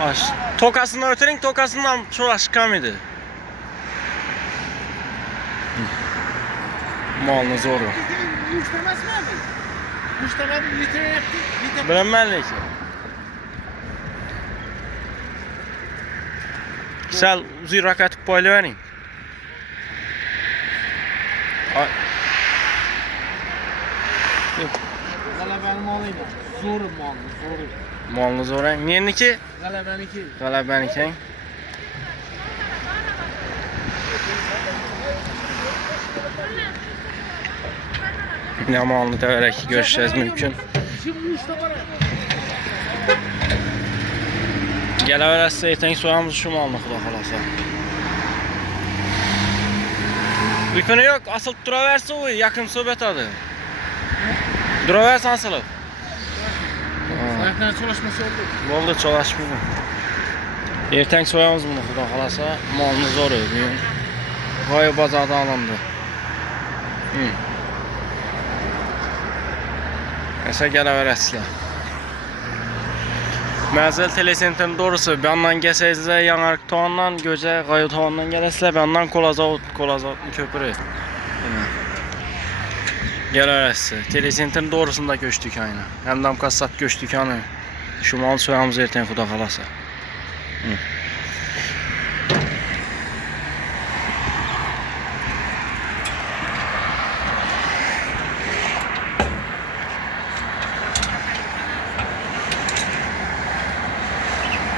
Aş. Tokasından ötürün, tokasından çok aşkam idi. Malını zoru. Müştemez mi abi? Müştemez litre yaptı. Bilinmeli ki. Sel uzayrak atıp boyla verin. Galabenin malıydı. Zoru malı, zoru. Malını zoru. Niyeniki? Galabeniki. Galabeniki. Ne malını deverek görüşeceğiz mümkün. Gələverəsə ertəng soyamız şu malını xuda xalasa. Bükünü yok, asıl duraversə o yakın söhbət adı. Duraversə asılıb. Ayaklarına çalışması oldu. Oldu, çalışmıyor. Ertəng soyamız bunu xuda xalasa. Malını zor ödüyün. Vay bazarda alındı. Nəsə gələverəslə. Məzəl telesenterin doğrusu bir yandan gəlsəyizə yanarıq tavandan, gözə qayı tavandan gələsilə, bir yandan Kolazat köprü. Gələrəsi. Telesenterin doğrusunda göç dükkanı. Həm də kassat göç dükkanı. Şu mal soyamız ertən xuda xalasa.